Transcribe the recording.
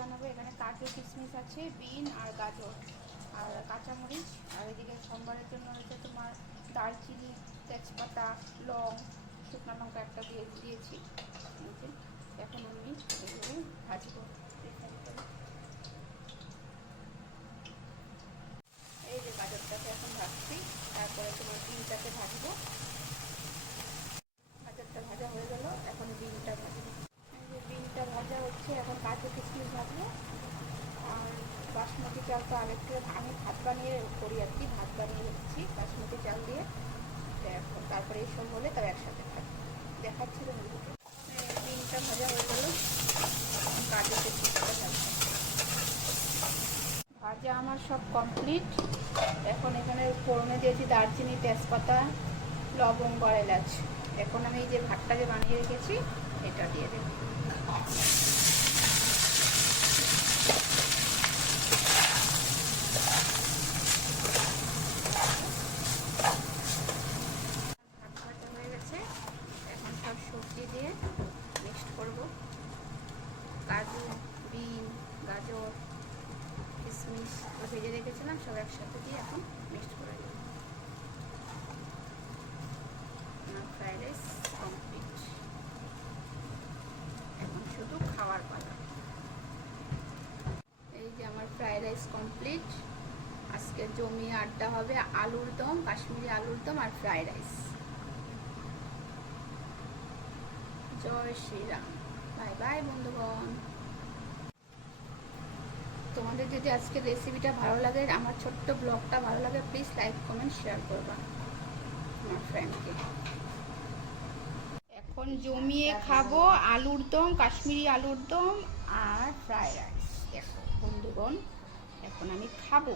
বানাবো। এখানে কাজু কিশমিশ আছে, বিন আর গাজর আর কাঁচামরিচ, আর এদিকে সোমবারের জন্য হচ্ছে তোমার দারচিনি, তেজপাতা, লং, শুকনো লঙ্কা একটা দিয়েছি। এখন আমি এগুলো ভাজবো। এই যে গাজরটাকে এখন ভাজছি, তারপরে তোমার বিনটাকে ভাজবো। গাজরটা ভাজা হয়ে গেল, এখন বিনটা ভাজবো। এই যে বিনটা ভাজা হচ্ছে, এখন কাজু কিশমিশ ভাজবো। আর বাসমতি চালটা আরেকটু আমি ভাত বানিয়ে করি আর কি, ভাত বানিয়ে রেখেছি বাসমতি চাল দিয়ে। এখন তারপরে এইসব হলে তার একসাথে দেখাচ্ছি তোমাদেরকে। বিনটা ভাজা হয়ে গেল, কাজু কিশমিশটা ভাজবো। ভাজা আমার সব কমপ্লিট। এখন এখানে ফোড়নে দিয়েছি দারচিনি, তেজপাতা, লবঙ্গ আর এলাচ। এখন আমি এই যে ভাতটা যে বানিয়ে রেখেছি এটা দিয়ে দেব। ভাত ভাজা হয়ে গেছে, এখন সব সবজি দিয়ে মিক্সড করব। কাজু, বিন, গাজর, কিশমিশ ভেজে রেখেছিলাম, সব একসাথে দিয়ে এখন মিক্সড করে দেব। আমার ফ্রাইড রাইস কমপ্লিট, এখন শুধু খাওয়ার পালা। এই যে আমার ফ্রাইড রাইস কমপ্লিট। আজকে জমিয়ে আড্ডা হবে, আলুর দম, কাশ্মীরি আলুর দম আর ফ্রাইড রাইস। জয় শ্রীরাম। বাই বাই বন্ধুগণ। তোমাদের যদি আজকের রেসিপিটা ভালো লাগে, আমার ছোট্ট ব্লগটা ভালো লাগে, প্লিজ লাইক কমেন্ট শেয়ার করবা আমার ফ্রেন্ডকে। এখন জমিয়ে খাবো আলুর দম, কাশ্মীরি আলুর দম আর ফ্রাইড রাইস। দেখো বন্ধুগণ, এখন আমি খাবো।